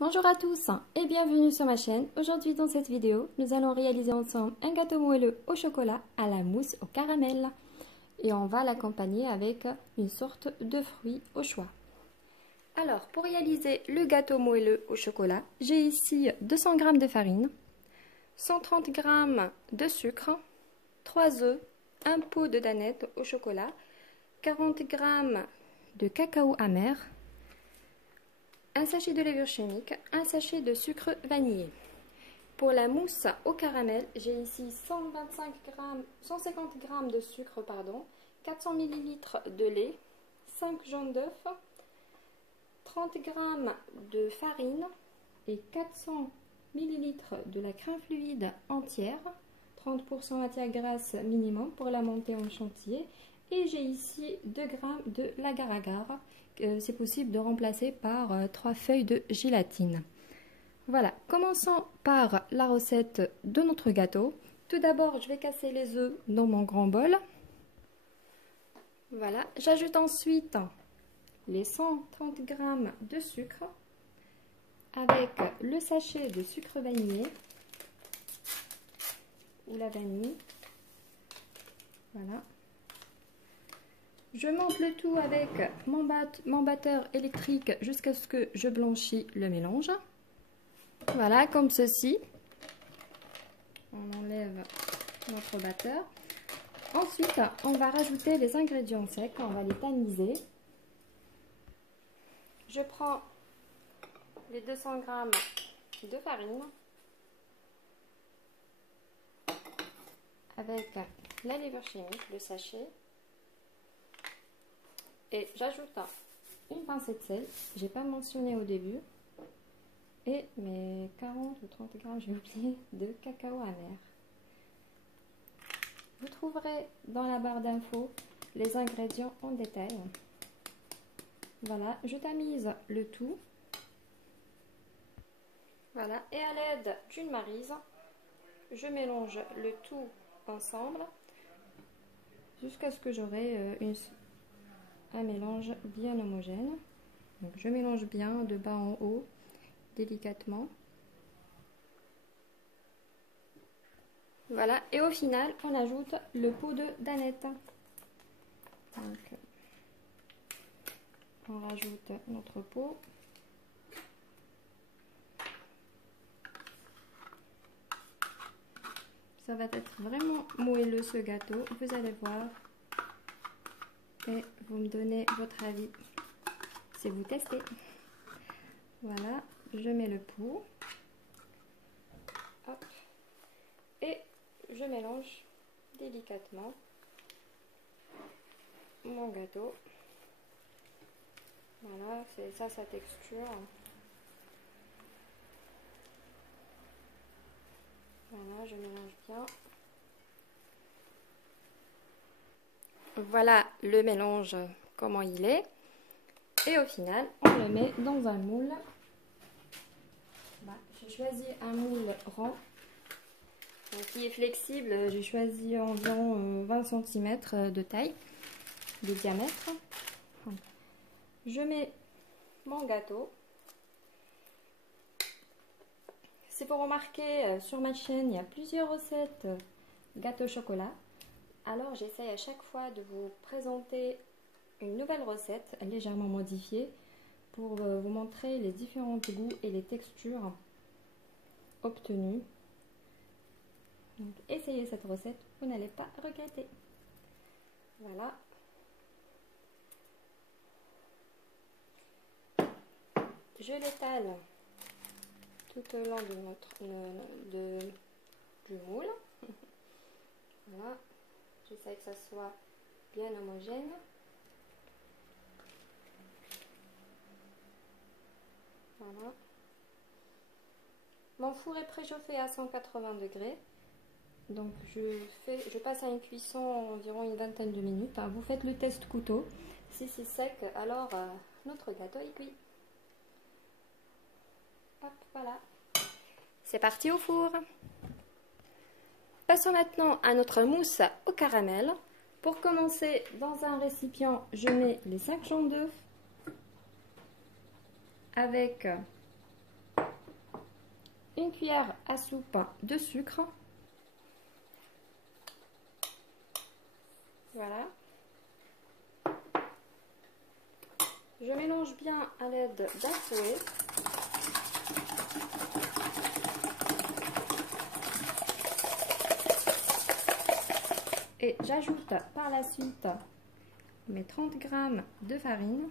Bonjour à tous et bienvenue sur ma chaîne. Aujourd'hui dans cette vidéo, nous allons réaliser ensemble un gâteau moelleux au chocolat à la mousse au caramel. Et on va l'accompagner avec une sorte de fruit au choix. Alors pour réaliser le gâteau moelleux au chocolat, j'ai ici 200 g de farine, 130 g de sucre, 3 œufs, un pot de danette au chocolat, 40 g de cacao amer, un sachet de levure chimique, un sachet de sucre vanillé. Pour la mousse au caramel, j'ai ici 150 g de sucre, 400 ml de lait, 5 jaunes d'œufs, 30 g de farine et 400 ml de la crème fluide entière, 30% matière grasse minimum pour la monter en chantier. Et j'ai ici 2 g de l'agar-agar, c'est possible de remplacer par 3 feuilles de gélatine. Voilà, commençons par la recette de notre gâteau. Tout d'abord, je vais casser les œufs dans mon grand bol. Voilà, j'ajoute ensuite les 130 g de sucre avec le sachet de sucre vanillé ou la vanille. Voilà. Je monte le tout avec mon batteur électrique jusqu'à ce que je blanchis le mélange. Voilà, comme ceci. On enlève notre batteur. Ensuite, on va rajouter les ingrédients secs, on va les tamiser. Je prends les 200 g de farine avec la levure chimique, le sachet. Et j'ajoute une pincée de sel, j'ai pas mentionné au début, et mes 40 ou 30 g, j'ai oublié, de cacao amer. Vous trouverez dans la barre d'infos les ingrédients en détail. Voilà, je tamise le tout. Voilà, et à l'aide d'une maryse, je mélange le tout ensemble jusqu'à ce que j'aurai un mélange bien homogène. Donc je mélange bien de bas en haut, délicatement. Voilà, et au final, on ajoute le pot de danette. Donc, on rajoute notre pot. Ça va être vraiment moelleux ce gâteau, vous allez voir. Et vous me donnez votre avis si vous testez. Voilà, je mets le pot. Hop. Et je mélange délicatement mon gâteau. Voilà, c'est ça sa texture. Voilà, je mélange bien. Voilà le mélange, comment il est. Et au final, on le met dans un moule. J'ai choisi un moule rond qui est flexible. J'ai choisi environ 20 cm de taille, de diamètre. Je mets mon gâteau. Si vous remarquez, sur ma chaîne, il y a plusieurs recettes gâteau chocolat. Alors j'essaye à chaque fois de vous présenter une nouvelle recette légèrement modifiée pour vous montrer les différents goûts et les textures obtenues. Donc essayez cette recette, vous n'allez pas regretter. Voilà. Je l'étale tout au long de du moule. Voilà. J'essaie que ça soit bien homogène. Voilà. Mon four est préchauffé à 180 degrés. Donc je passe à une cuisson environ une vingtaine de minutes. Vous faites le test couteau. Si c'est sec, alors notre gâteau est cuit. Hop, voilà. C'est parti au four. Passons maintenant à notre mousse au caramel. Pour commencer, dans un récipient, je mets les 5 jaunes d'œufs avec une cuillère à soupe de sucre. Voilà. Je mélange bien à l'aide d'un fouet. Et j'ajoute par la suite mes 30 g de farine.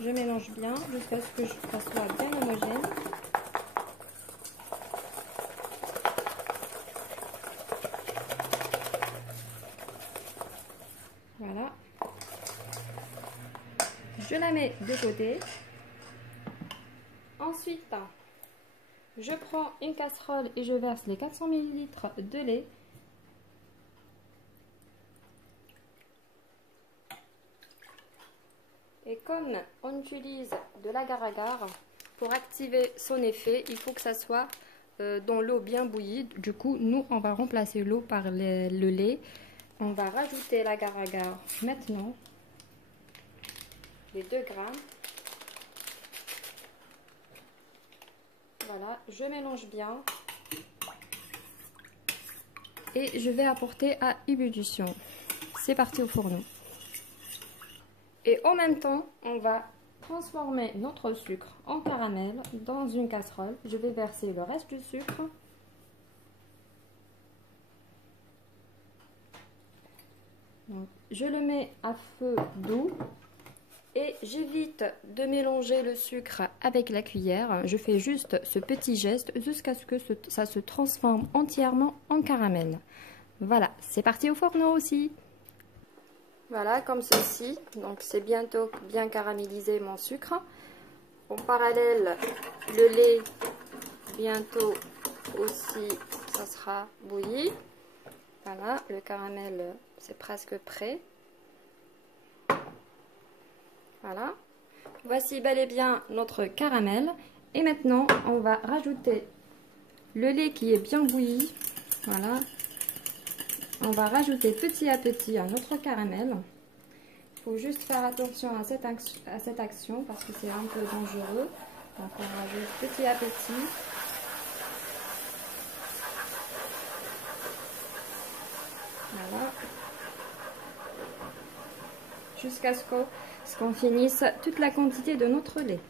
Je mélange bien jusqu'à ce que ça soit bien homogène. Voilà. Je la mets de côté. Ensuite, je prends une casserole et je verse les 400 ml de lait. Et comme on utilise de l'agar-agar, pour activer son effet, il faut que ça soit dans l'eau bien bouillie. Du coup, nous, on va remplacer l'eau par le lait. On va rajouter l'agar-agar maintenant, les 2 grammes. Voilà, je mélange bien. Et je vais apporter à ébullition. C'est parti au fourneau. Et en même temps, on va transformer notre sucre en caramel dans une casserole. Je vais verser le reste du sucre. Donc, je le mets à feu doux et j'évite de mélanger le sucre avec la cuillère. Je fais juste ce petit geste jusqu'à ce que ça se transforme entièrement en caramel. Voilà, c'est parti au fourneau aussi. Voilà, comme ceci. Donc c'est bientôt bien caramélisé mon sucre. En parallèle, le lait, bientôt aussi, ça sera bouilli. Voilà, le caramel, c'est presque prêt. Voilà. Voici bel et bien notre caramel. Et maintenant, on va rajouter le lait qui est bien bouilli. Voilà. On va rajouter petit à petit notre caramel. Il faut juste faire attention à cette action parce que c'est un peu dangereux. Donc on rajoute petit à petit. Voilà. Jusqu'à ce qu'on finisse toute la quantité de notre lait.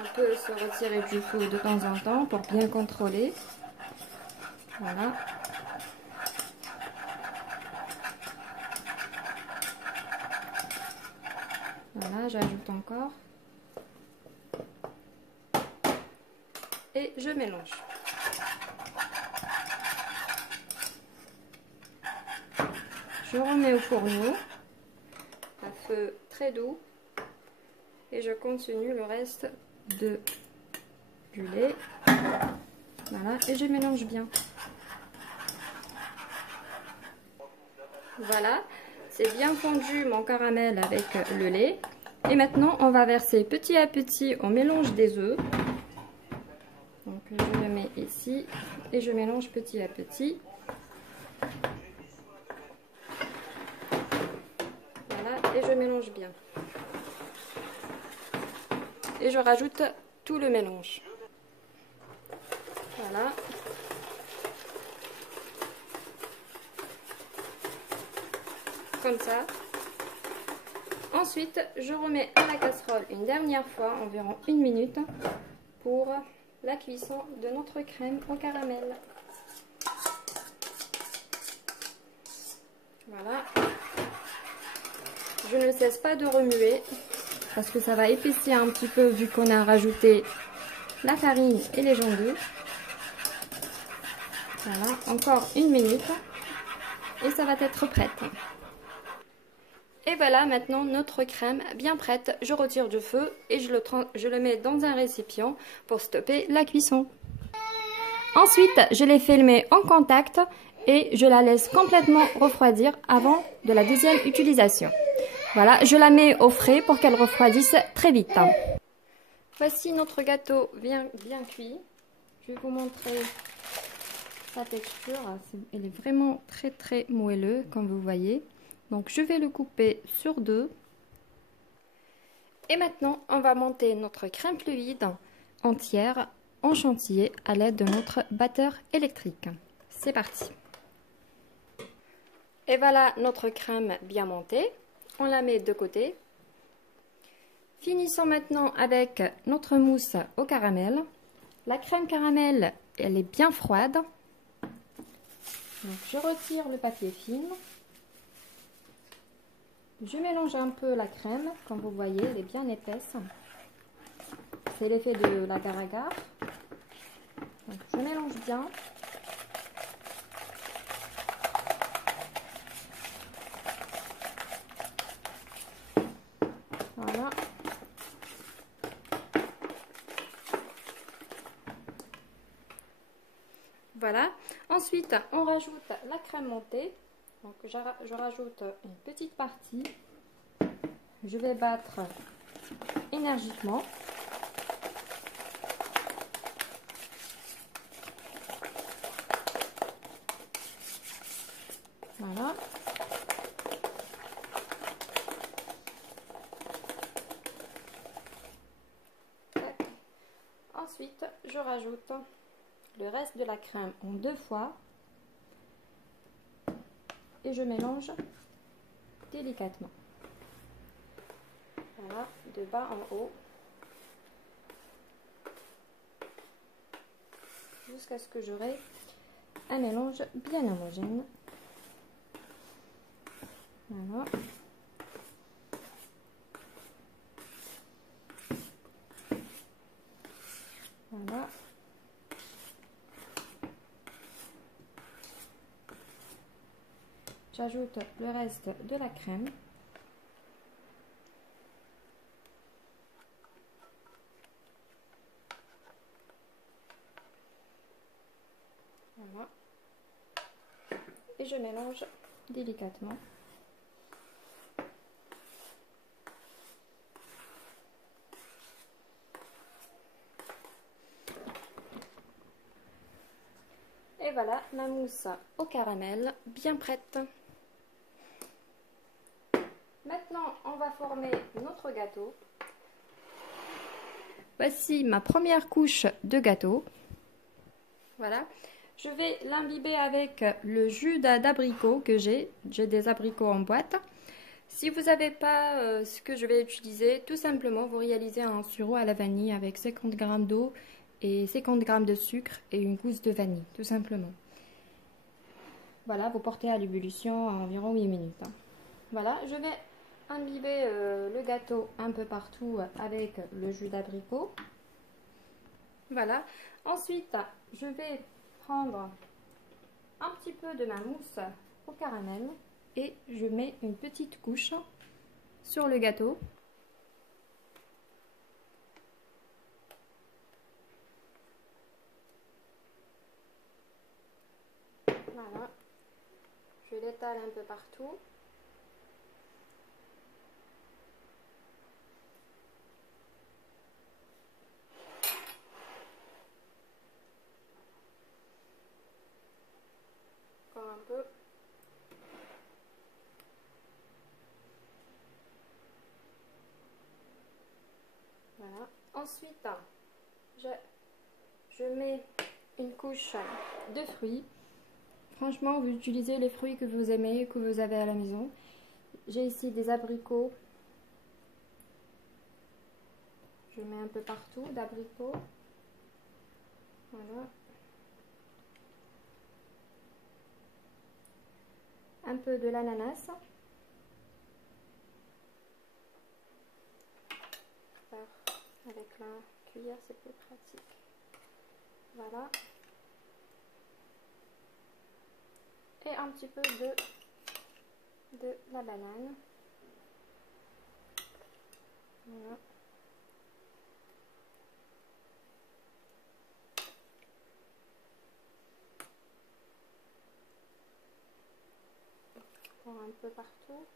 On peut se retirer du feu de temps en temps pour bien contrôler. Voilà. Voilà, j'ajoute encore. Et je mélange. Je remets au fourneau à feu très doux. Et je continue le reste du lait. Voilà, et je mélange bien. Voilà, c'est bien fondu mon caramel avec le lait. Et maintenant, on va verser petit à petit au mélange des œufs. Donc, je le mets ici et je mélange petit à petit. Voilà, et je mélange bien. Et je rajoute tout le mélange. Voilà. Comme ça. Ensuite, je remets à la casserole une dernière fois, environ 1 minute, pour la cuisson de notre crème au caramel. Voilà. Je ne cesse pas de remuer parce que ça va épaissir un petit peu vu qu'on a rajouté la farine et les jaunes d'œufs. Voilà, encore 1 minute et ça va être prête. Et voilà maintenant notre crème bien prête. Je retire du feu et je le mets dans un récipient pour stopper la cuisson. Ensuite, je l'ai filmée en contact et je la laisse complètement refroidir avant de la deuxième utilisation. Voilà, je la mets au frais pour qu'elle refroidisse très vite. Voici notre gâteau bien cuit. Je vais vous montrer sa texture. Elle est vraiment très moelleux comme vous voyez. Donc je vais le couper sur deux. Et maintenant, on va monter notre crème fluide entière en chantilly à l'aide de notre batteur électrique. C'est parti. Et voilà notre crème bien montée. On la met de côté. Finissons maintenant avec notre mousse au caramel. La crème caramel, elle est bien froide. Donc je retire le papier film. Je mélange un peu la crème, comme vous voyez, elle est bien épaisse. C'est l'effet de l'agar-agar. Donc je mélange bien. Voilà. Voilà. Ensuite, on rajoute la crème montée. Donc je rajoute une petite partie. Je vais battre énergiquement. Voilà. Ensuite, je rajoute le reste de la crème en deux fois et je mélange délicatement. Voilà, de bas en haut, jusqu'à ce que j'aurai un mélange bien homogène. Voilà. Voilà. J'ajoute le reste de la crème. Voilà. Et je mélange délicatement. Et voilà ma mousse au caramel bien prête. Maintenant, on va former notre gâteau. Voici ma première couche de gâteau. Voilà. Je vais l'imbiber avec le jus d'abricot que j'ai. J'ai des abricots en boîte. Si vous n'avez pas ce que je vais utiliser, tout simplement, vous réalisez un sirop à la vanille avec 50 g d'eau et 50 g de sucre et une gousse de vanille, tout simplement. Voilà, vous portez à l'ébullition à environ 8 minutes. Voilà, je vais imbiber le gâteau un peu partout avec le jus d'abricot. Voilà. Ensuite, je vais prendre un petit peu de ma mousse au caramel et je mets une petite couche sur le gâteau. Voilà. Je l'étale un peu partout. Encore un peu. Voilà. Ensuite, je mets une couche de fruits. Franchement, vous utilisez les fruits que vous aimez, que vous avez à la maison. J'ai ici des abricots. Je mets un peu partout d'abricots. Voilà. Un peu de l'ananas. Avec la cuillère, c'est plus pratique. Voilà. Et un petit peu de la banane. Voilà. Un peu partout.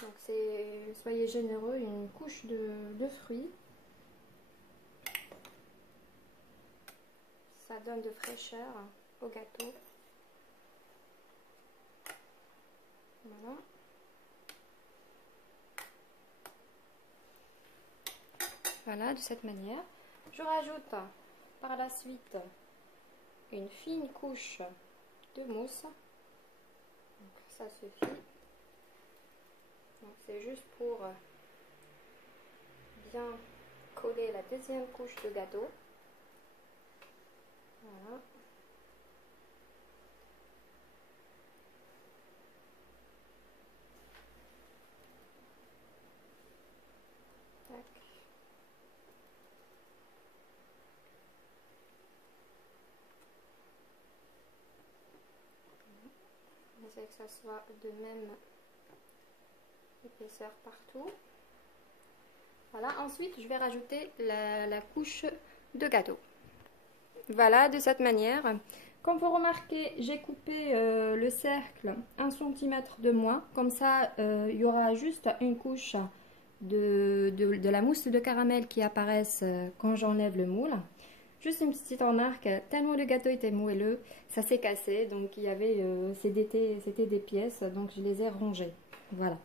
Donc soyez généreux, une couche de fruits. Ça donne de fraîcheur au gâteau. Voilà. Voilà, de cette manière. Je rajoute par la suite une fine couche de mousse. Donc, ça suffit. C'est juste pour bien coller la deuxième couche de gâteau. Voilà. Tac. J'essaie que ça soit de même épaisseur partout. Voilà, ensuite je vais rajouter la couche de gâteau. Voilà, de cette manière. Comme vous remarquez, j'ai coupé le cercle 1 cm de moins. Comme ça, il y aura juste une couche de la mousse de caramel qui apparaisse quand j'enlève le moule. Juste une petite remarque, tellement le gâteau était moelleux, ça s'est cassé. Donc il y avait, c'était des pièces, donc je les ai rangées. Voilà.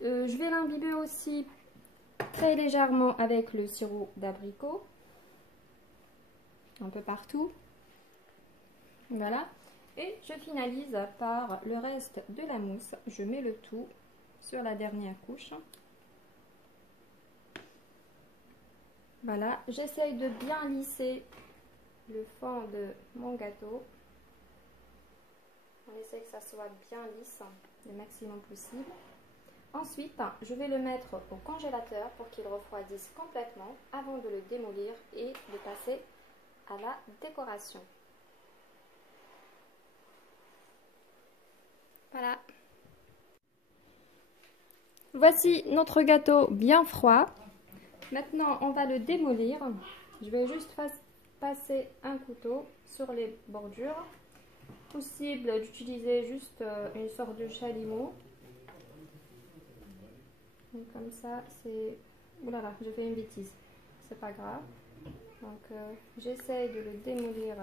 Je vais l'imbiber aussi très légèrement avec le sirop d'abricot. Un peu partout. Voilà. Et je finalise par le reste de la mousse. Je mets le tout sur la dernière couche. Voilà. J'essaye de bien lisser le fond de mon gâteau. On essaie que ça soit bien lisse le maximum possible. Ensuite, je vais le mettre au congélateur pour qu'il refroidisse complètement avant de le démolir et de passer à la décoration. Voilà. Voici notre gâteau bien froid. Maintenant, on va le démolir. Je vais juste passer un couteau sur les bordures. Possible d'utiliser juste une sorte de chalumeau. Donc comme ça, c'est... Ouh là là, j'ai fait une bêtise. C'est pas grave. Donc j'essaye de le démolir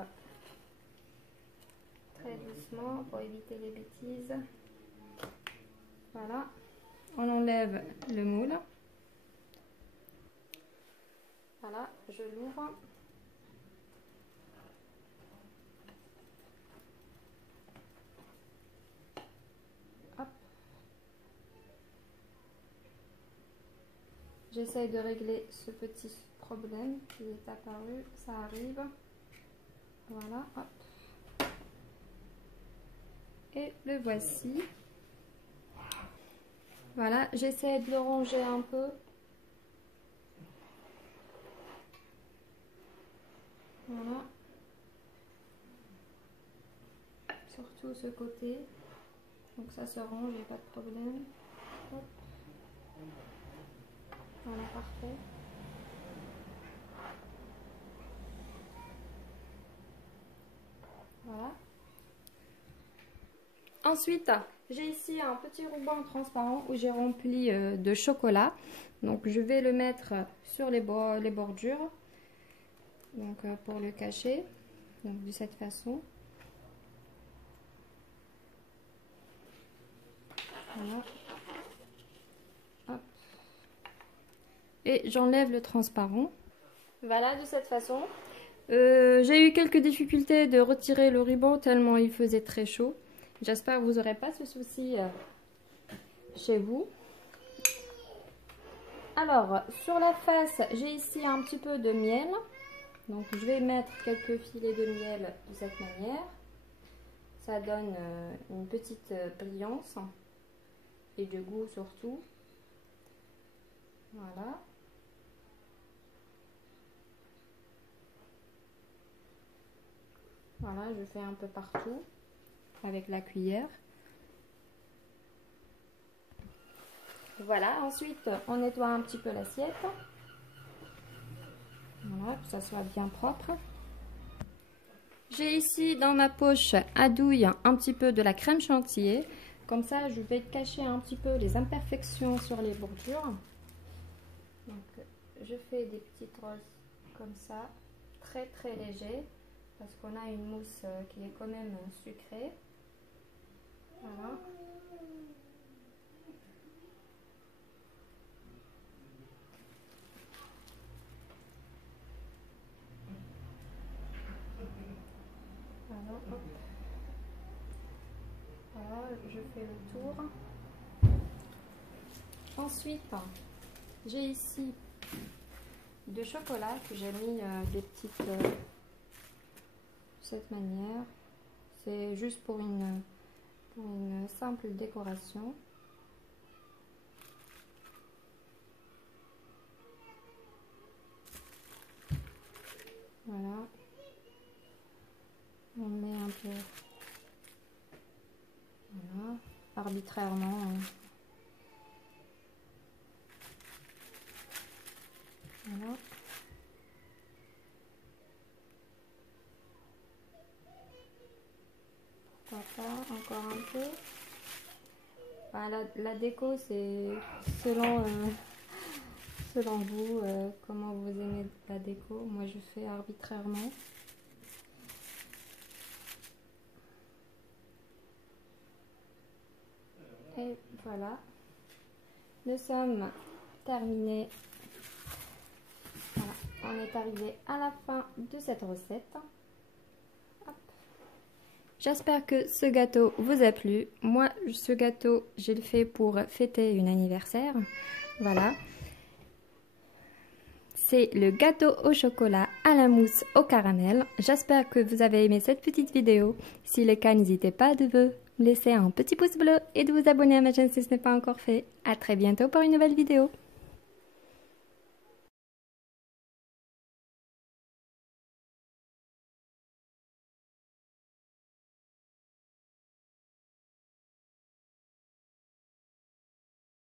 très doucement pour éviter les bêtises. Voilà. On enlève le moule. Voilà, je l'ouvre. Hop. J'essaye de régler ce petit problème qui est apparu. Ça arrive. Voilà, hop. Et le voici. Voilà, j'essaie de le ranger un peu. Voilà. Surtout ce côté. Donc ça se range, il n'y a pas de problème. Hop. Voilà, parfait. Voilà. Ensuite, j'ai ici un petit ruban transparent où j'ai rempli de chocolat. Donc je vais le mettre sur les bordures. Donc pour le cacher. Donc de cette façon. Voilà. Hop. Et j'enlève le transparent. Voilà, de cette façon. J'ai eu quelques difficultés de retirer le ruban tellement il faisait très chaud. J'espère que vous n'aurez pas ce souci chez vous. Alors, sur la face, j'ai ici un petit peu de miel. Donc, je vais mettre quelques filets de miel de cette manière. Ça donne une petite brillance et de goût surtout. Voilà. Voilà, je fais un peu partout avec la cuillère. Voilà, ensuite on nettoie un petit peu l'assiette. Voilà, que ça soit bien propre. J'ai ici dans ma poche à douille un petit peu de la crème chantilly. Comme ça, je vais cacher un petit peu les imperfections sur les bordures. Donc, je fais des petites roses comme ça, très très léger, parce qu'on a une mousse qui est quand même sucrée. Voilà. je fais le tour. Ensuite, j'ai ici de chocolat que j'ai mis des petites de cette manière. C'est juste pour une simple décoration. Voilà. On met un peu, voilà, arbitrairement. Voilà. Pourquoi pas encore un peu. Voilà, la déco, c'est selon selon vous, comment vous aimez la déco. Moi, je fais arbitrairement. Et voilà, nous sommes terminés. Voilà, on est arrivé à la fin de cette recette. J'espère que ce gâteau vous a plu. Moi, ce gâteau, je le fais pour fêter un anniversaire. Voilà. C'est le gâteau au chocolat à la mousse au caramel. J'espère que vous avez aimé cette petite vidéo. Si c'est le cas, n'hésitez pas de me laisser un petit pouce bleu et de vous abonner à ma chaîne si ce n'est pas encore fait. À très bientôt pour une nouvelle vidéo.